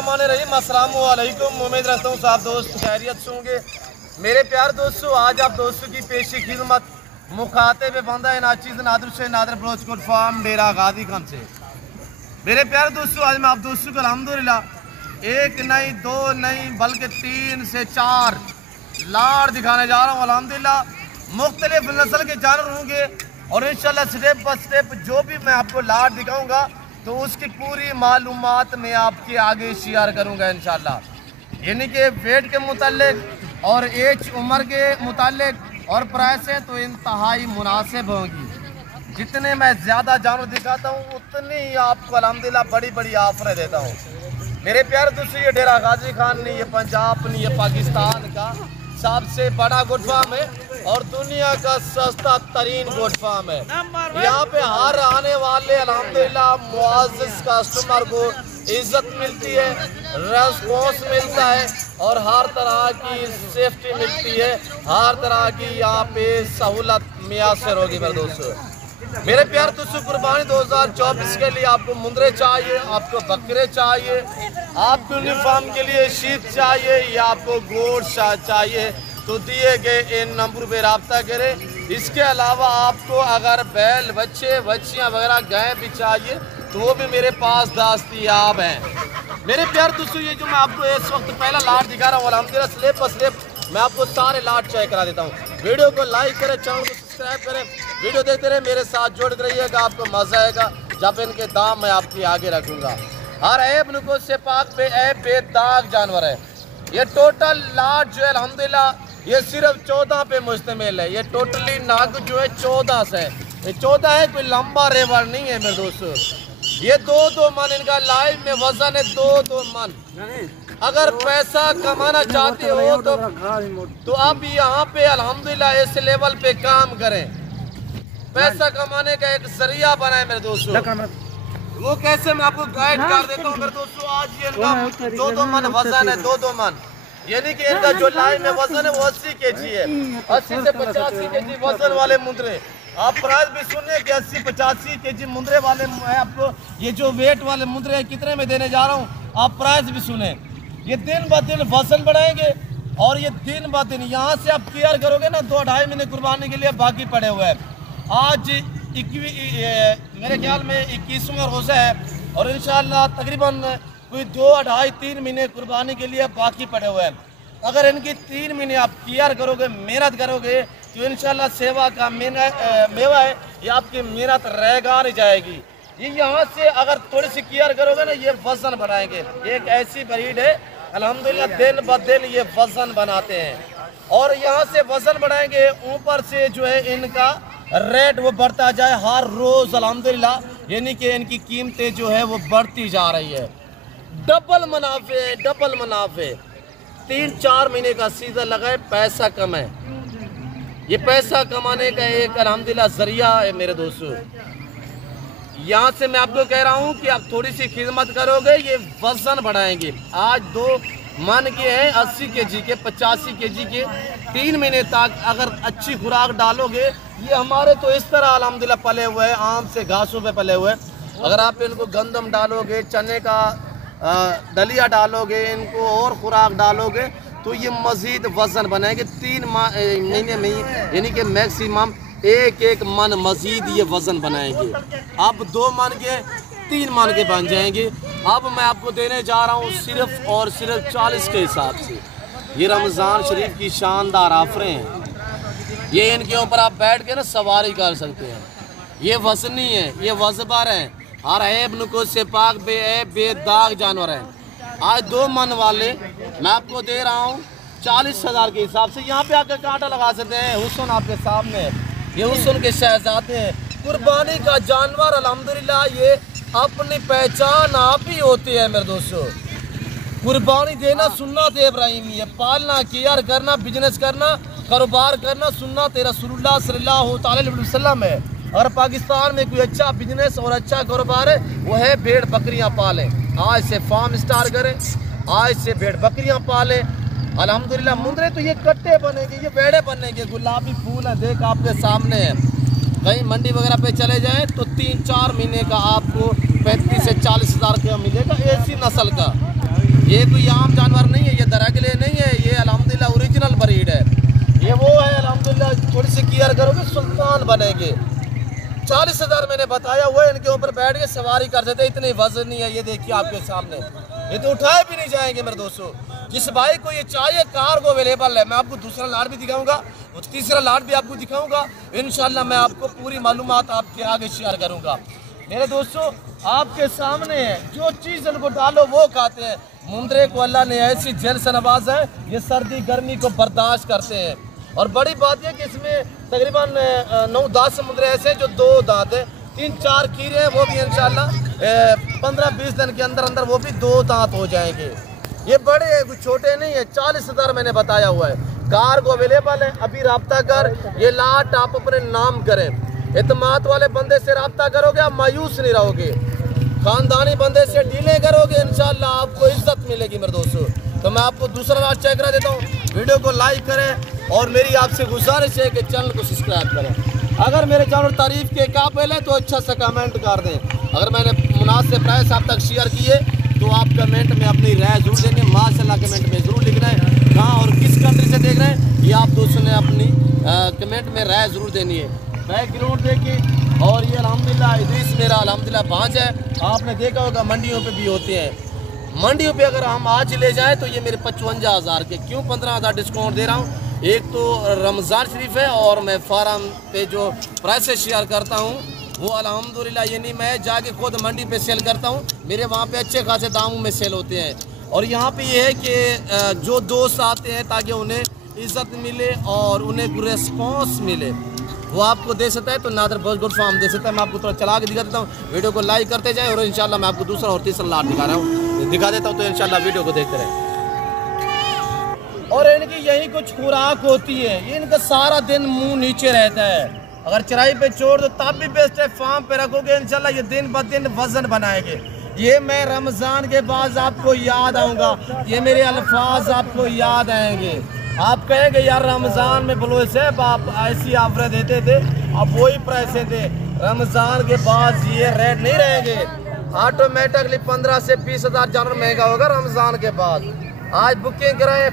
बिस्मिल्लाहिर्रहमानिर्रहीम। अस्सलाम वालेकुम। उम्मीद रखता हूँ आप दोस्त खैरियत से होंगे। मेरे प्यार दोस्तों, आज आप दोस्तों की पेशी खिदमत मुखातिब बंदा नाचीज़ नादर से नादर बलोच कोट फार्म डेरा गाजी खान से। मेरे प्यार दोस्तों, आज मैं आप दोस्तों को अल्हम्दुलिल्लाह एक नहीं दो नहीं बल्कि 3 से 4 लाड़ दिखाने जा रहा हूँ। अल्हम्दुलिल्लाह मुख्तलिफ नस्ल के जानवर होंगे और इंशाल्लाह स्टेप बाय स्टेप जो भी मैं आपको लाड़ दिखाऊंगा तो उसकी पूरी मालूमात मैं आपके आगे शेयर करूंगा इंशाल्लाह। यानी कि वेट के मुतालिक और एज उम्र के मुतालिक और प्राइसें तो इंतहाई मुनासिब होंगी। जितने मैं ज़्यादा जानवर दिखाता हूँ उतनी ही आपको अल्हम्दुलिल्लाह बड़ी बड़ी ऑफरें देता हूँ। मेरे प्यारे दोस्तों, ये डेरा गाजी खान नहीं, ये पंजाब नहीं, ये पाकिस्तान का सबसे बड़ा गोट फार्म है और दुनिया का सस्ता तरीन गोट फार्म है। यहाँ पे हर आने वाले अल्हम्दुलिल्लाह मुआज़्ज़िज़ कस्टमर को इज्जत मिलती है, रेस्पॉन्स मिलता है और हर तरह की सेफ्टी मिलती है, हर तरह की यहाँ पे सहूलत मुयस्सर होगी। मेरे दोस्तों, मेरे प्यार दोस्तों, कुर्बानी 2024 के लिए आपको मुंदरे चाहिए, आपको बकरे चाहिए, आपको यूनिफॉर्म के लिए शीत चाहिए या आपको गोश्त चाहिए तो दिए गए इन नंबर पे रब्ता करें। इसके अलावा आपको अगर बैल बच्चे बच्चियाँ वगैरह गाय भी चाहिए तो वो भी मेरे पास दस्तयाब हैं। मेरे प्यार दोस्तों, ये जो मैं आपको इस वक्त पहला लाट दिखा रहा हूँ अल्हम्दुलिल्लाह स्लिप बाय स्लिप मैं आपको सारे लाट चेक करा देता हूँ। वीडियो को लाइक करें, चैनल को सब्सक्राइब करें, वीडियो देखते रहे, मेरे साथ जुड़ रहिएगा, आपको मजा आएगा जब इनके दाम मैं आपके आगे रखूँगा। हर ऐब नुको से पाक बेदाग जानवर है। ये टोटल लाट जो है अल्हम्दुलिल्लाह ये सिर्फ 14 पे मुश्तमिल है। ये टोटली नाग जो है 14 से, ये 14 है, कोई लंबा रेवर नहीं है मेरे दोस्तों। ये 2-2 मन इनका लाइव में वजन है, 2-2 मन। अगर पैसा कमाना चाहते हो तो आप यहाँ पे अल्हम्दुलिल्लाह इस लेवल पे काम करें, पैसा कमाने का एक जरिया बनाए मेरे दोस्तों। वो कैसे मैं आपको गाइड कर देता हूँ मेरे दोस्तों। आज ये इनका 2-2 मन वजन है, 2-2 मन, यानी कि इनका जो लाइन में वजन है वो 80 kg है। 80 से 85 kg वजन वाले मुंदरे। आप प्राइस भी सुनिए कि 80-85 kg मुंदरे वाले आपको ये जो वेट वाले मुंदरे कितने में देने जा रहा हूँ, आप प्राइस भी सुने। ये दिन ब दिन वजन बढ़ाएंगे और ये दिन ब दिन यहाँ से आप केयर करोगे ना 2-2.5 महीने कुर्बानी के लिए बाकी पड़े हुए हैं। आज मेरे ख्याल में 21वां रोज़ा है और इंशाल्लाह तकरीबन कोई 2-2.5-3 महीने कुर्बानी के लिए बाकी पड़े हुए हैं। अगर इनकी 3 महीने आप केयर करोगे, मेहनत करोगे तो इंशाल्लाह सेवा का मेवा है, ये आपकी मेहनत रहेगा नहीं जाएगी। ये यहाँ से अगर थोड़ी सी केयर करोगे ना ये वजन बढ़ाएंगे। एक ऐसी ब्रीड है अल्हम्दुलिल्लाह दिन ब दिन ये वजन बनाते हैं और यहाँ से वजन बढ़ाएंगे, ऊपर से जो है इनका रेट वो बढ़ता जाए हर रोज़ अल्हम्दुलिल्लाह, यानी कि इनकी कीमतें जो है वो बढ़ती जा रही है। डबल मुनाफे 3-4 महीने का सीजन लगाए, पैसा कमाए। ये पैसा कमाने का एक अल्हम्दुलिल्लाह जरिया है मेरे दोस्तों। यहाँ से मैं आपको कह रहा हूँ कि आप थोड़ी सी खिदमत करोगे ये वजन बढ़ाएंगे। आज 2 मन के हैं 80 kg के, 85 kg के। 3 महीने तक अगर अच्छी खुराक डालोगे, ये हमारे तो इस तरह अल्हम्दुलिल्लाह पले हुए हैं, आम से घासों पे पले हुए हैं। अगर आप इनको गंदम डालोगे, चने का दलिया डालोगे, इनको और खुराक डालोगे तो ये मज़ीद वज़न बनाएंगे। 3 महीने में ही यानी कि मैक्सिमम 1-1 मन मज़ीद ये वज़न बनाएंगे। अब 2 मन के 3 मन के बन जाएंगे। अब मैं आपको देने जा रहा हूँ सिर्फ और सिर्फ 40 के हिसाब से। ये रमज़ान शरीफ की शानदार ऑफरें हैं। ये इनके ऊपर आप बैठ के ना सवारी कर सकते हैं। ये वज़नी है, ये वज़बार है, हर ऐब नुको से पाक बेदाग जानवर है। आज 2 मन वाले मैं आपको दे रहा हूँ 40,000 के हिसाब से। यहाँ पे आकर कांटा लगा सकते हैं। हुस्न आपके सामने है, ये हुस्न के शहजादे हैं। कुर्बानी का जानवर अल्हम्दुलिल्लाह ये अपनी पहचान आप ही होती है मेरे दोस्तों। कुर्बानी देना सुन्नत इब्राहिमी है, पालना, केयर करना, बिजनेस करना, कारोबार करना सुन्नत रसूलुल्लाह सल्लल्लाहु अलैहि वसल्लम है। अगर पाकिस्तान में कोई अच्छा बिजनेस और अच्छा कारोबार है वो है भेड़ बकरियां पालें। आज से फार्म स्टार्ट करें, आज से भेड़ बकरियां पालें। अल्हम्दुलिल्लाह मुंदरे तो ये कट्टे बनेंगे, ये बेड़े बनेंगे। गुलाबी फूल है, देख आपके सामने है। कहीं मंडी वगैरह पे चले जाएं तो 3-4 महीने का आपको 35 से 40 हज़ार का मिलेगा, ऐसी नस्ल का। ये कोई आम जानवर नहीं है, ये दरअगले नहीं है, ये अल्हम्दुलिल्लाह ओरिजिनल ब्रीड है। ये वो है अल्हम्दुलिल्लाह, थोड़ी सी केयर करोगे सुल्तान बनेंगे। 40,000 मैंने बताया हुआ है, इनके ऊपर बैठ के सवारी कर सकते, इतनी वजन नहीं है। ये देखिए आपके सामने, ये तो उठाए भी नहीं जाएंगे मेरे दोस्तों। जिस भाई को ये चाहिए कार को अवेलेबल है। मैं आपको दूसरा लाट भी दिखाऊंगा और तीसरा लाट भी आपको दिखाऊंगा। इंशाल्लाह मैं आपको पूरी मालूमात आपके आगे शेयर करूंगा। मेरे दोस्तों आपके सामने है, जो चीज़ इनको डालो वो खाते हैं। मुंदरे को अल्लाह ने ऐसी जेल से नवाजा है, ये सर्दी गर्मी को बर्दाश्त करते हैं। और बड़ी बात यह कि इसमें तकरीबन 9-10 मुंदरे ऐसे हैं जो 2 दांत है, 3-4 कीड़े हैं, वो भी इंशाल्लाह 15-20 दिन के अंदर अंदर वो भी 2 दांत हो जाएंगे। ये बड़े हैं, कुछ छोटे नहीं है। 40,000 मैंने बताया हुआ है। कार को अवेलेबल है, अभी रब्ता कर। ये लाट आप अपने नाम करें। एतमाद वाले बंदे से रब्ता करोगे आप मायूस नहीं रहोगे। खानदानी बंदे से डीलें करोगे इंशाल्लाह आपको इज्जत मिलेगी मेरे दोस्तों। तो मैं आपको दूसरा लाट चेक करा देता हूँ। वीडियो को लाइक करें और मेरी आपसे गुजारिश है कि चैनल को सब्सक्राइब करें। अगर मेरे चैनल तारीफ़ के काबिल है तो अच्छा सा कमेंट कर दें। अगर मैंने मुनासिब प्राइस आप तक शेयर किए तो आप कमेंट में अपनी राय ज़रूर देंगे। माशाल्लाह कमेंट में ज़रूर लिखना है कहाँ और किस कंट्री से देख रहे हैं, ये आप दोस्तों ने अपनी कमेंट में राय ज़रूर देनी है। बैकग्राउंड देखिए। और ये अल्हम्दुलिल्लाह इदरीस मेरा अल्हम्दुलिल्लाह भांज है। आपने देखा होगा मंडियों पे भी होते हैं। मंडियों पे अगर हम आज ले जाएँ तो ये मेरे 55,000 के, क्यों 15,000 डिस्काउंट दे रहा हूँ। एक तो रमज़ान शरीफ है और मैं फार्म पे जो प्राइस शेयर करता हूँ वो अल्हम्दुलिल्लाह ये नहीं मैं जाके खुद मंडी पे सेल करता हूँ, मेरे वहाँ पे अच्छे खासे दामों में सेल होते हैं। और यहाँ पे ये है कि जो दोस्त आते हैं ताकि उन्हें इज़्ज़त मिले और उन्हें रिस्पॉन्स मिले, वो आपको दे सकता है। तो नादर गुड फार्म दे सकता है। मैं आपको थोड़ा चला के दिखा देता हूँ। वीडियो को लाइक करते जाएँ और इंशाल्लाह मैं आपको दूसरा और तीसरा लाट दिखा रहा हूँ, दिखा देता हूँ। तो इंशाल्लाह वीडियो को देखते रहें। और इनकी यही कुछ खुराक होती है, ये इनका सारा दिन मुँह नीचे रहता है। अगर चराई पे छोड़ दो तब भी बेस्ट है, फार्म पे रखोगे इंशाल्लाह ये दिन ब दिन वजन बनाएंगे। ये मैं रमज़ान के बाद आपको याद आऊँगा, ये मेरे अल्फाज आपको याद आएंगे। आप कहेंगे यार रमज़ान में बोलो साहब आप ऐसी ऑफरें देते थे, अब वही प्राइसें थे। रमज़ान के बाद ये रेट नहीं रहेंगे। ऑटोमेटिकली 15 से 20,000 जानवर महंगा होगा रमज़ान के बाद। आज बुकिंग कराएँ,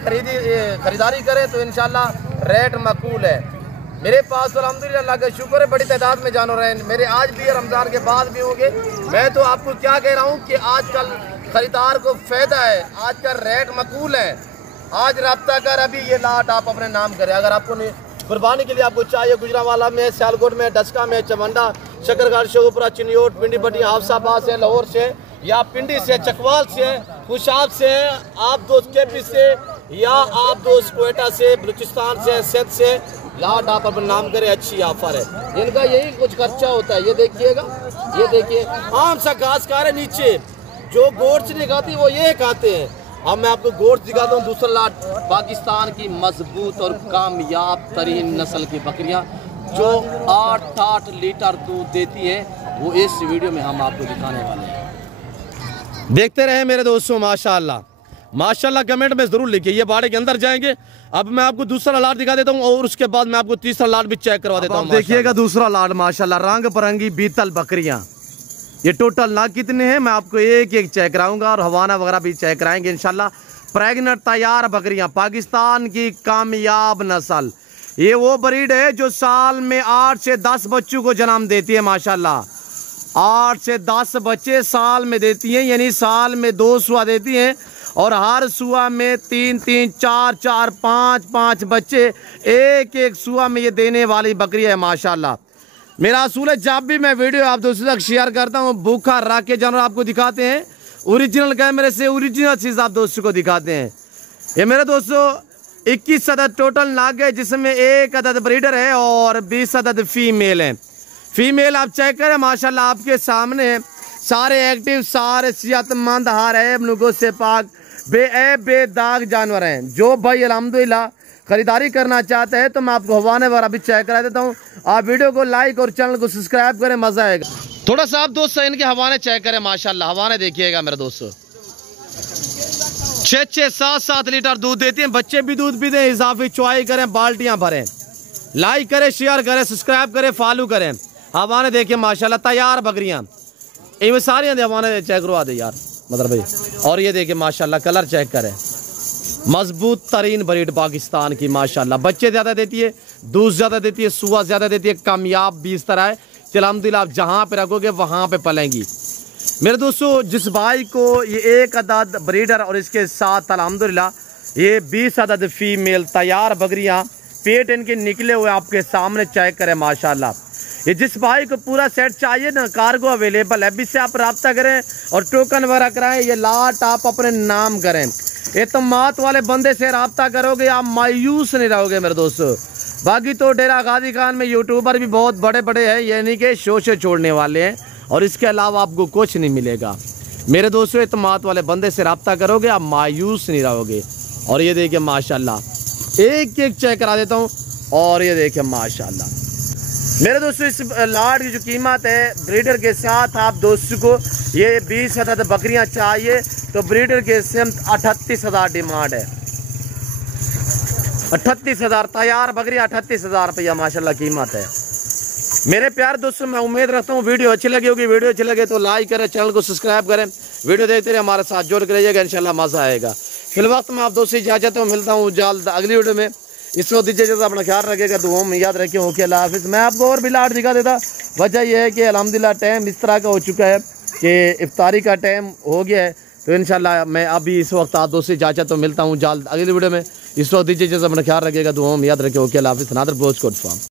खरीदारी करें तो इंशाल्लाह रेट मकबूल है। मेरे पास तो अल्हम्दुलिल्लाह अल्लाह का शुक्र है बड़ी तादाद में जानवर हैं मेरे, आज भी रमज़ान के बाद भी होंगे। मैं तो आपको क्या कह रहा हूँ कि आजकल ख़रीदार को फ़ायदा है, आज का रेट मकबूल है। आज रब्ता कर, अभी ये लाट आप अपने नाम करें। अगर आपको कुर्बानी के लिए आपको चाहिए गुजरांवाला में, सियालकोट में, डस्का में, चमंडा, शकरगढ़, शेखुपुरा, चिन्योट, पिंडी पट्टी, हाफसाबाद से, लाहौर से या पिंडी से, चकवाल से, खुशाब से, आप दोस्त केपी से या आप दोस्त कोयटा से, बलूचिस्तान से, सिंध से लाट आप अपना नाम करें। अच्छी ऑफर है, इनका यही कुछ खर्चा होता है। ये देखिएगा, ये देखिए आम सा घास खा रहे नीचे, जो गोश्त नहीं खाती वो ये खाते हैं। अब मैं आपको गोश्त दिखाता हूँ। दूसरा लाट पाकिस्तान की मजबूत और कामयाब तरीन नस्ल की बकरियाँ जो 8-8 लीटर दूध देती हैं, वो इस वीडियो में हम आपको दिखाने वाले हैं। देखते रहे मेरे दोस्तों। माशाल्लाह माशाल्लाह कमेंट में ज़रूर लिखिए। ये बाड़े के अंदर जाएंगे। अब मैं आपको दूसरा लाट दिखा देता हूँ और उसके बाद मैं आपको तीसरा लाट भी चेक करवा देता हूँ। देखिएगा दूसरा लाट माशाल्लाह रंग बिरंगी बीतल बकरियाँ। ये टोटल ना कितने हैं मैं आपको एक एक चेक कराऊंगा और हवाना वगैरह भी चेक कराएंगे इंशाल्लाह। प्रेग्नेंट तैयार बकरियाँ, पाकिस्तान की कामयाब नस्ल। ये वो ब्रीड है जो साल में 8 से 10 बच्चों को जन्म देती है माशाल्लाह। 8 से 10 बच्चे साल में देती हैं, यानी साल में 2 सुआ देती हैं और हर सुआ में 3-3, 4-4, 5-5 बच्चे एक एक सुआ में ये देने वाली बकरी है माशाल्लाह। मेरा असूल है जब भी मैं वीडियो आप दोस्तों तक शेयर करता हूँ भूखा रख के जानवर आपको दिखाते हैं, ओरिजिनल कैमरे से ओरिजिनल चीज़ आप दोस्तों को दिखाते हैं। ये मेरे दोस्तों 21 अदद टोटल नाग है, जिसमें 1 अदद ब्रीडर है और 20 अदद फीमेल हैं। फीमेल आप चेक करें माशाल्लाह आपके सामने, सारे एक्टिव, सारे सेहतमंद, हर ऐब नुगो से पाक, बेऐब बेदाग जानवर हैं। जो भाई अल्हम्दुलिल्लाह खरीदारी करना चाहते हैं तो मैं आपको हवाने वगैरह भी चेक करा देता हूँ। आप वीडियो को लाइक और चैनल को सब्सक्राइब करें, मजा आएगा। थोड़ा सा आप दोस्त इनके हवाने चेक करें माशाल्लाह। हवाने देखिएगा मेरे दोस्तों, 6-6, 7-7 लीटर दूध देती हैं। बच्चे भी दूध पीते हैं, इजाफी चुआई करें, बाल्टियां भरें। लाइक करें, शेयर करें, सब्सक्राइब करें, फॉलो करें। हवाने देखिए माशाल्लाह तैयार बकरियां, इनमें सारी हवाने चेक करवा दे यार। मतलब भाई। और ये देखिए माशाल्लाह कलर चेक करें, मजबूत तरीन ब्रीड पाकिस्तान की माशाल्लाह। बच्चे ज़्यादा देती है, दूध ज़्यादा देती है, सुआ ज़्यादा देती है, कामयाब भी इस तरह है। अल्हम्दुलिल्लाह आप जहाँ पे रखोगे वहाँ पे पलेंगी। मेरे दोस्तों जिस भाई को ये एक अदद ब्रीडर और इसके साथ अल्हम्दुलिल्लाह ये 20 अदद फीमेल तैयार बकरियाँ, पेट इनके निकले हुए आपके सामने चेक करें माशाल्लाह। ये जिस भाई को पूरा सेट चाहिए ना, कार्गो अवेलेबल है, अभी से आप रब्ता करें और टोकन वगैरह कराएं। ये लाट आप अपने नाम करें, एतमाद वाले बंदे से रब्ता करोगे आप मायूस नहीं रहोगे मेरे दोस्तों। बाकी तो डेरा गाजी खान में यूट्यूबर भी बहुत बड़े बड़े हैं, यानी कि शो से छोड़ने वाले हैं, और इसके अलावा आपको कुछ नहीं मिलेगा मेरे दोस्तों। एतमाद वाले बंदे से रब्ता करोगे आप मायूस नहीं रहोगे। और ये देखिए माशाल्लाह एक एक चेक करा देता हूँ। और ये देखिए माशाल्लाह मेरे दोस्तों इस लाट की जो कीमत है ब्रीडर के साथ, आप दोस्तों को ये 20 अदद बकरियाँ चाहिए तो ब्रीडर के सेम 38,000 डिमांड है। 38,000 तैयार बकरी, 38,000 रुपया माशाल्लाह कीमत है। मेरे प्यार दोस्तों मैं उम्मीद रखता हूँ वीडियो अच्छी लगी होगी। वीडियो अच्छी लगे तो लाइक करें, चैनल को सब्सक्राइब करें, वीडियो देखते रहिए, हमारे साथ जोड़ कर रहिएगा, इंशाल्लाह मज़ा आएगा। फिलवक्त मैं आप दोस्तों इजाज़त हूँ, मिलता हूँ जल्द अगली वीडियो में। इसको दीजिए जैसे अपना ख्याल रखेगा, दुआओं में याद रखें। ओके अल्लाह हाफिज़। मैं आपको और भी लाट दिखा देता, वजह यह है कि अल्हम्दुलिल्लाह टाइम इस तरह का हो चुका है कि इफ्तारी का टाइम हो गया है, तो इंशाल्लाह मैं अभी इस वक्त आप दोस्तों इजाज़त तो मिलता हूँ जल्द अगली वीडियो में। इस वक्त दीजिए जैसे अपना ख्याल रखेगा, दुआओं में याद रखें। ओके अल्लाह हाफिज़। Nadir Baloch goat farm.